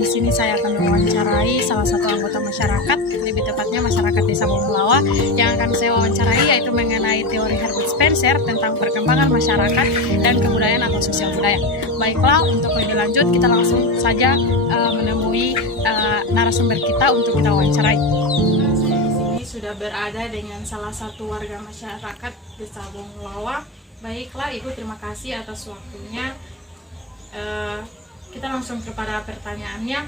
di sini saya akan mewawancarai salah satu anggota masyarakat, lebih tepatnya masyarakat Desa Bonglawa. Yang akan saya wawancarai yaitu mengenai teori Herbert Spencer tentang perkembangan masyarakat dan kebudayaan atau sosial budaya. Baiklah, untuk lebih lanjut kita langsung saja menemui narasumber kita untuk kita wawancarai. Saya di sini sudah berada dengan salah satu warga masyarakat Desa Bonglawa. Baiklah Ibu, terima kasih atas waktunya. Kita langsung kepada pertanyaannya.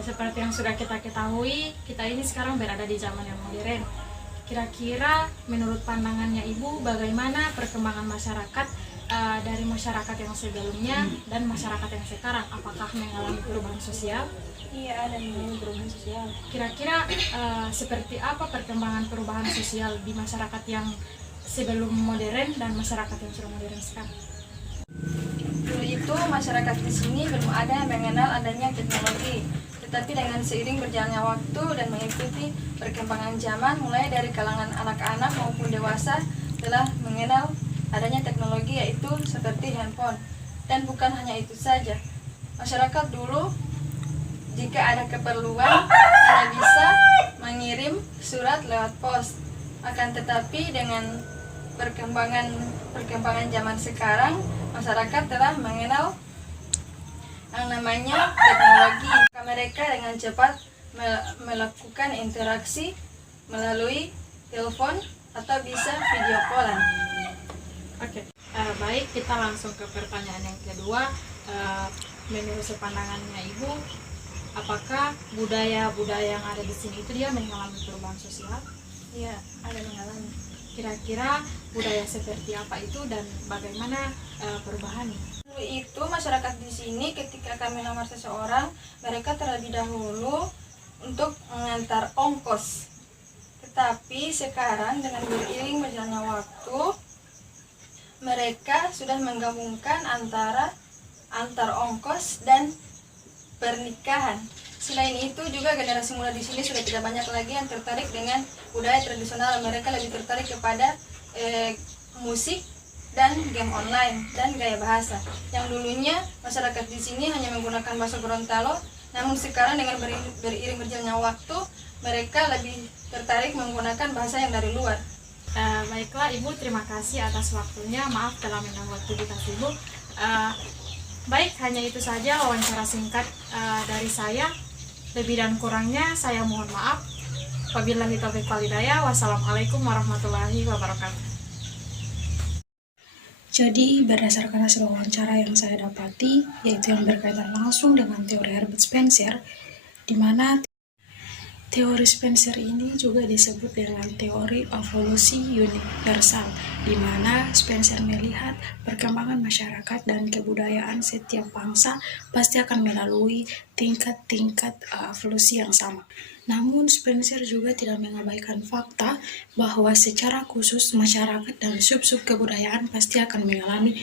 Seperti yang sudah kita ketahui, kita ini sekarang berada di zaman yang modern. Kira-kira menurut pandangannya Ibu, bagaimana perkembangan masyarakat dari masyarakat yang sebelumnya dan masyarakat yang sekarang? Apakah mengalami perubahan sosial? Iya, ada mengalami perubahan sosial. Kira-kira seperti apa perkembangan perubahan sosial di masyarakat yang sebelum modern dan masyarakat yang sudah modern sekarang? Dulu itu masyarakat di sini belum ada yang mengenal adanya teknologi, tetapi dengan seiring berjalannya waktu dan mengikuti perkembangan zaman, mulai dari kalangan anak-anak maupun dewasa telah mengenal adanya teknologi, yaitu seperti handphone. Dan bukan hanya itu saja, masyarakat dulu jika ada keperluan hanya bisa mengirim surat lewat pos. Akan tetapi dengan perkembangan zaman sekarang, masyarakat telah mengenal yang namanya teknologi. Mereka dengan cepat melakukan interaksi melalui telepon atau bisa video callan. Oke, baik, kita langsung ke pertanyaan yang kedua. Menurut pandangannya Ibu, apakah budaya-budaya yang ada di sini itu dia mengalami perubahan sosial? Iya, ada mengalami. Kira-kira budaya seperti apa itu dan bagaimana perubahannya? Dulu itu masyarakat di sini ketika kami melamar seseorang, mereka terlebih dahulu untuk mengantar ongkos. Tetapi sekarang dengan beriring berjalannya waktu, mereka sudah menggabungkan antara antar ongkos dan pernikahan. Selain itu juga generasi muda di sini sudah tidak banyak lagi yang tertarik dengan budaya tradisional. Mereka lebih tertarik kepada musik dan game online dan gaya bahasa. Yang dulunya masyarakat di sini hanya menggunakan bahasa Gorontalo, namun sekarang dengan beriring berjalannya waktu, mereka lebih tertarik menggunakan bahasa yang dari luar. Baiklah Ibu, terima kasih atas waktunya. Maaf telah mengganggu aktivitas Ibu. Baik, hanya itu saja wawancara singkat dari saya. Lebih dan kurangnya saya mohon maaf. Wabillahi taufiq wal hidayah. Wassalamualaikum warahmatullahi wabarakatuh. Jadi berdasarkan hasil wawancara yang saya dapati, yaitu yang berkaitan langsung dengan teori Herbert Spencer, di mana teori Spencer ini juga disebut dengan teori evolusi universal, di mana Spencer melihat perkembangan masyarakat dan kebudayaan setiap bangsa pasti akan melalui tingkat-tingkat evolusi yang sama. Namun Spencer juga tidak mengabaikan fakta bahwa secara khusus masyarakat dan sub-sub kebudayaan pasti akan mengalami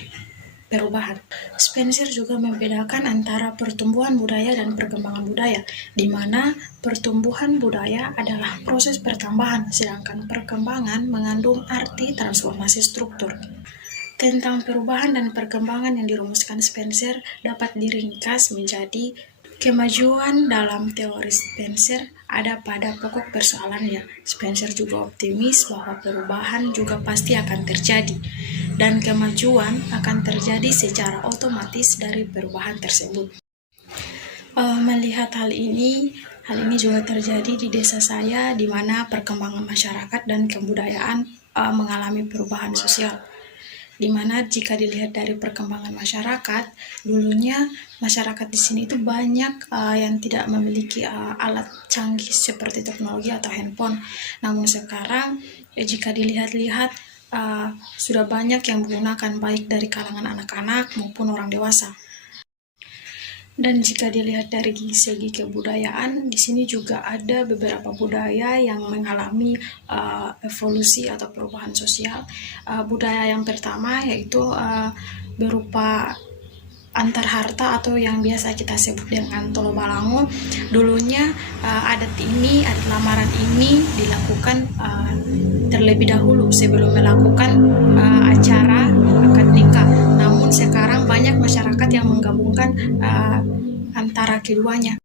perubahan. Spencer juga membedakan antara pertumbuhan budaya dan perkembangan budaya, di mana pertumbuhan budaya adalah proses pertambahan, sedangkan perkembangan mengandung arti transformasi struktur. Tentang perubahan dan perkembangan yang dirumuskan Spencer dapat diringkas menjadi kemajuan dalam teori Spencer ada pada pokok persoalannya. Spencer juga optimis bahwa perubahan juga pasti akan terjadi, dan kemajuan akan terjadi secara otomatis dari perubahan tersebut. Melihat hal ini juga terjadi di desa saya, di mana perkembangan masyarakat dan kebudayaan mengalami perubahan sosial. Di mana jika dilihat dari perkembangan masyarakat, dulunya masyarakat di sini itu banyak yang tidak memiliki alat canggih seperti teknologi atau handphone. Namun sekarang jika dilihat-lihat sudah banyak yang menggunakan, baik dari kalangan anak-anak maupun orang dewasa. Dan jika dilihat dari segi kebudayaan, di sini juga ada beberapa budaya yang mengalami evolusi atau perubahan sosial. Budaya yang pertama yaitu berupa antar harta atau yang biasa kita sebut dengan tolo balango. Dulunya adat lamaran ini dilakukan terlebih dahulu sebelum melakukan acara akad nikah. Namun sekarang banyak masyarakat yang menggabungkan antara keduanya.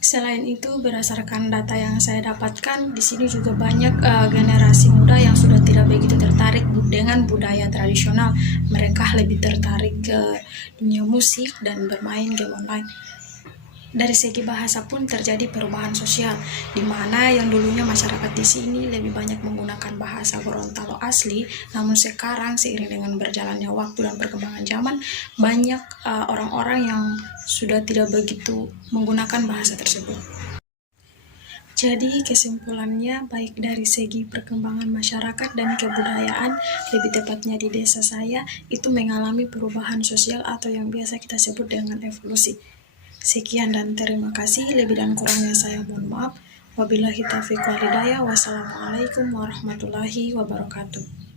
Selain itu, berdasarkan data yang saya dapatkan, di sini juga banyak generasi muda yang sudah tidak begitu tertarik dengan budaya tradisional. Mereka lebih tertarik ke dunia musik dan bermain game online. Dari segi bahasa pun terjadi perubahan sosial, di mana yang dulunya masyarakat di sini lebih banyak menggunakan bahasa Gorontalo asli, namun sekarang seiring dengan berjalannya waktu dan perkembangan zaman, banyak orang-orang yang sudah tidak begitu menggunakan bahasa tersebut. Jadi kesimpulannya, baik dari segi perkembangan masyarakat dan kebudayaan, lebih tepatnya di desa saya, itu mengalami perubahan sosial atau yang biasa kita sebut dengan evolusi. Sekian dan terima kasih, lebih dan kurangnya saya mohon maaf. Wabillahi taufiq wal hidayah. Wassalamualaikum warahmatullahi wabarakatuh.